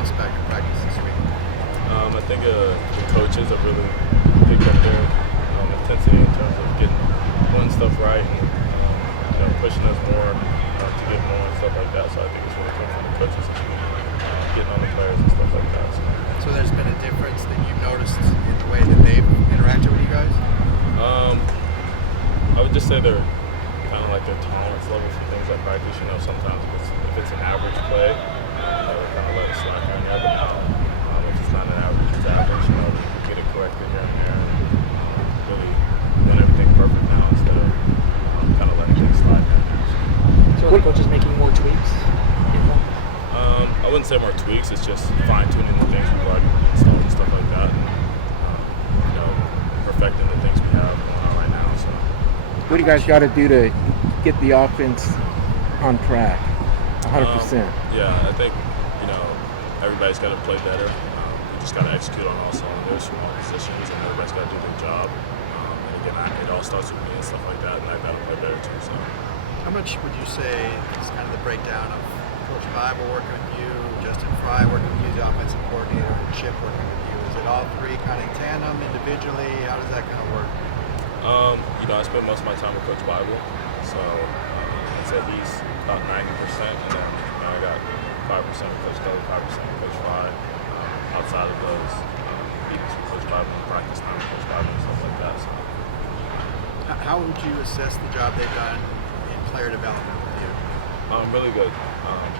else back in practice this week? I think the coaches have really picked up their intensity in terms of doing stuff right and pushing us more to get more and stuff like that. So I think it's really coming from the coaches this week, getting on the players and stuff like that. So there's been a difference that you've noticed in the way that they've interacted with you guys? I would just say they're kind of like their tolerance level for things like practice. Sometimes if it's an average play, they kind of let it slide here and there. But now, if it's not an average, it's average. They get it corrected here and there, and really doing everything perfect now instead of kind of letting things slide. So are the coaches making more tweaks? I wouldn't say more tweaks. It's just fine tuning the things we've already installed and stuff like that, and perfecting the things we have going on right now. So. What do you guys got to do to get the offense on track? 100%. Yeah, I think everybody's got to play better. We just got to execute on all cylinders from all positions, and everybody's got to do their job. And again, it all starts with me and stuff like that, and I've got to play better too. So, how much would you say is kind of the breakdown of Coach Bible working with you, Justin Fry working with you, the offensive coordinator, and Chip working with you? Is it all three kind of in tandem, individually? How does that kind of work? I spend most of my time with Coach Bible, so I'd say he's about 90%, and then I got 5% with Coach Kelly, 5% with Coach Fry. Outside of those meetings with Coach Bible and practice time with Coach Bible and stuff like that. So. How would you assess the job they've done in player development with you? Really good.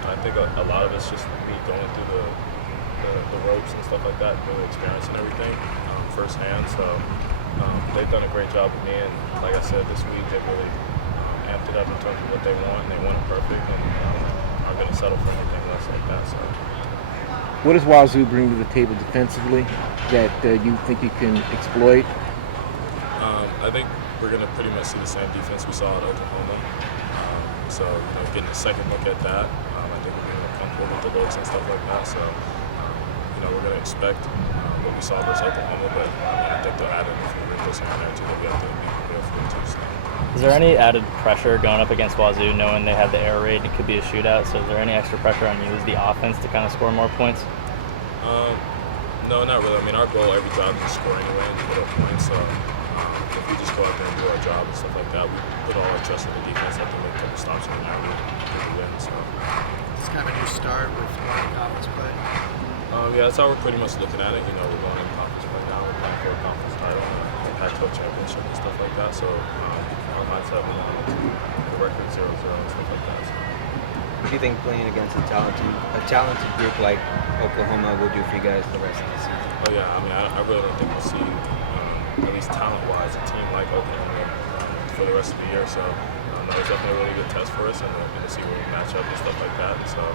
I think a lot of it's just me going through the ropes and stuff like that, really experiencing everything firsthand. So they've done a great job with me, and like I said, this week they really amped it up in terms of what they want. They want it perfect, and aren't going to settle for anything less like that. So. What does Wazoo bring to the table defensively that you think you can exploit? I think we're going to pretty much see the same defense we saw at Oklahoma. So getting a second look at that, I think we're going to come forward with the looks and stuff like that. So we're going to expect what we saw versus Oklahoma, but I think they'll add in a few wrinkles here and there too. They'll be able to make it real for the too. So. Is there any added pressure going up against Wazoo, knowing they have the air raid and it could be a shootout? So is there any extra pressure on you as the offense to kind of score more points? No, not really. I mean, our goal every drive is to score anyway and to put up points. So if we just go out there and do our job and stuff like that, we put all our trust in the defense. I think we make a couple stops in there and we win. So it's kind of a new start with conference play. Yeah, that's how we're pretty much looking at it. We're going into conference right now. We're playing for a conference title and a Pac-12 championship and stuff like that. So our mindset we're going to the record 0-0 and stuff like that. So. What do you think playing against a talented group like Oklahoma will do for you guys the rest of the season? Oh yeah, I mean, I really don't think we'll see, at least talent-wise, a team like Oklahoma for the rest of the year. So that was definitely a really good test for us, and to see where we match up and stuff like that. And so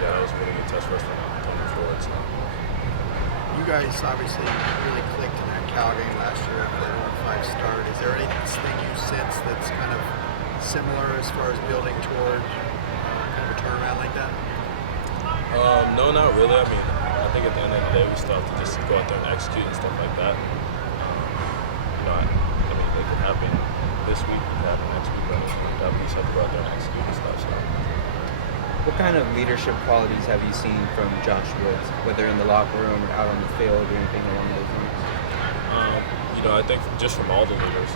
yeah, that was a really good test for us coming forward. So. You guys obviously really clicked in that Cal game last year after that 1-5 start. Is there anything you sense that's kind of similar as far as building toward kind of a turnaround like that? No, not really. I mean, I think at the end of the day, we still have to just go out there and execute and stuff like that. I mean, it could happen this week, it could happen next week, but we just have to go out there and execute and stuff. So. What kind of leadership qualities have you seen from Josh Woods, whether in the locker room or out on the field or anything along those lines? I think just from all the leaders,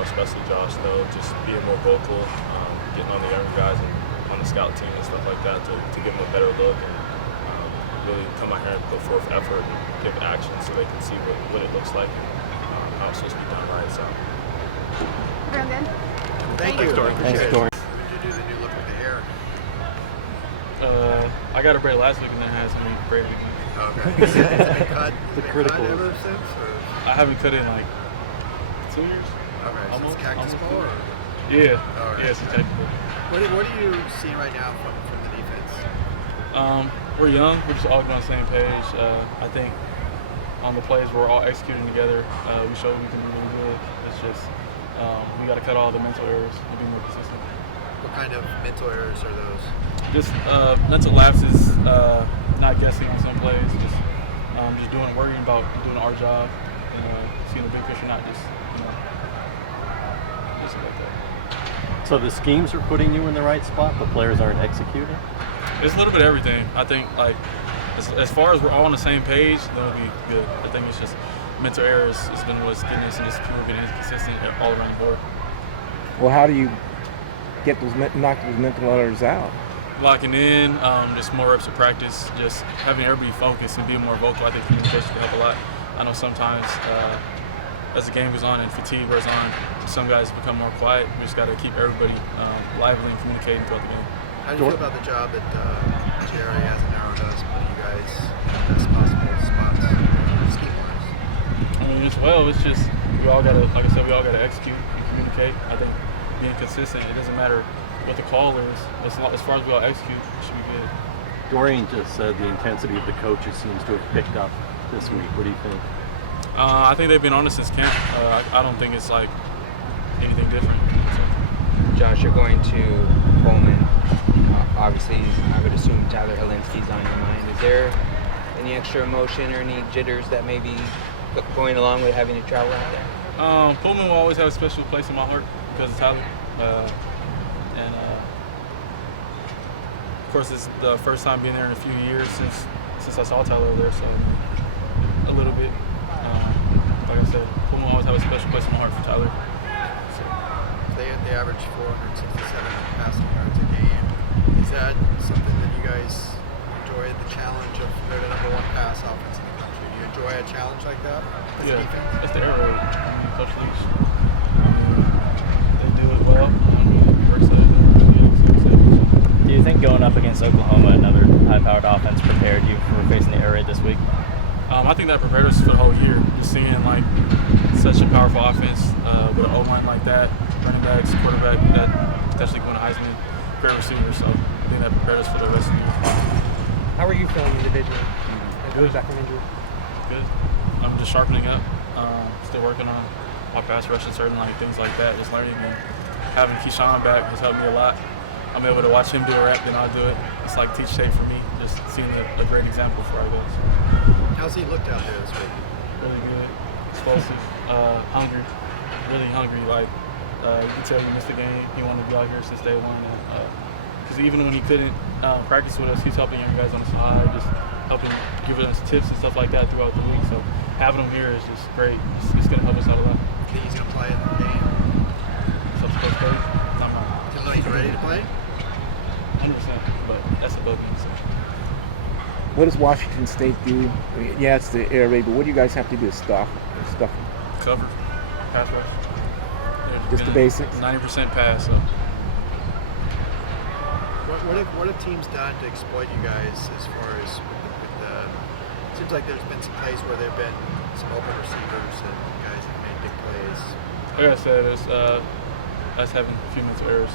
especially Josh, though, just being more vocal, getting on the younger guys and on the scout team and stuff like that to give them a better look and really come out here and put forth effort and give action so they can see what it looks like and how it's supposed to be done right. So. Brandon. Thank you. Thanks, Dorian. When did you do the new look with the hair? I got it braided last week and then I had somebody braid it again. Okay. Has it been cut? The critical. Cut ever since? Or? I haven't cut it in like 2 years. Okay, so it's cactus ball? Or? Yeah. All right. Yeah, it's technical. What are you seeing right now from the defense? We're young. We're just all on the same page. I think on the plays we're all executing together. We showed we can be really good. It's just we got to cut all the mental errors and be more consistent. What kind of mental errors are those? Just mental lapses, not guessing on some plays, just worrying about doing our job and seeing the big picture, not just just like that. So the schemes are putting you in the right spot, the players aren't executing? It's a little bit of everything. I think like as far as we're all on the same page, then it'll be good. I think it's just mental errors has been what's getting us, and just people being inconsistent all around the board. Well, how do you get knock those mental errors out? Locking in, just more reps of practice, just having everybody focus and being more vocal. I think communication can help a lot. I know sometimes as the game goes on and fatigue wears on, some guys become more quiet. We just got to keep everybody lively and communicating throughout the game. How do you feel about the job that Jerry has narrowed us, putting you guys in the best possible spots scheme-wise? I mean, it's just we all got to, like I said, we all got to execute and communicate. I think being consistent, it doesn't matter what the call is. As far as we all execute, it should be good. Dorian just said the intensity of the coaches seems to have picked up this week. What do you think? I think they've been on it since camp. I don't think it's like anything different. So. Josh, you're going to Pullman. Obviously, I would assume Tyler Helinski's on your mind. Is there any extra emotion or any jitters that may be going along with having to travel out there? Pullman will always have a special place in my heart because of Tyler. Of course, it's the first time being there in a few years since I saw Tyler over there, so a little bit. Like I said, Pullman will always have a special place in my heart for Tyler. So. They average 467 passing yards a game. Is that something that you guys enjoy? The challenge of they're the number one pass offense in the country. Do you enjoy a challenge like that? Yeah, that's the air raid. Coach Leach. They do it well. We're excited. Do you think going up against Oklahoma, another high-powered offense, prepared you for facing the air raid this week? I think that prepared us for the whole year. Just seeing like such a powerful offense with an O-line like that, running backs, quarterback that potentially going to Heisman, great receiver. So I think that prepared us for the rest of the year. How are you feeling individually? Good. Back from injury. Good. I'm just sharpening up. Still working on my pass rush and certain like things like that. Just learning, and having Keyshawn back has helped me a lot. I'm able to watch him do a rep, then I'll do it. It's like teach tape for me. Just seeing a great example before I go. So. How's he looked out there this week? Really good, explosive, hungry, really hungry. Like you can tell he missed the game. He wanted to be out here since day one. Because even when he couldn't practice with us, he's helping young guys on the side, just helping, giving us tips and stuff like that throughout the week. So having him here is just great. It's going to help us out a lot. Think he's going to play in the game? So I'm supposed to play? I'm not. Feel like he's ready to play? 100%, but that's above me. So. What does Washington State do? I mean, yeah, it's the air raid, but what do you guys have to do to stop them? Cover, pass rush. Just the basics? 90% pass. So. What have teams done to exploit you guys as far as with the it seems like there's been some plays where there have been some open receivers and you guys have made big plays. Like I said, it's us having a few mental errors.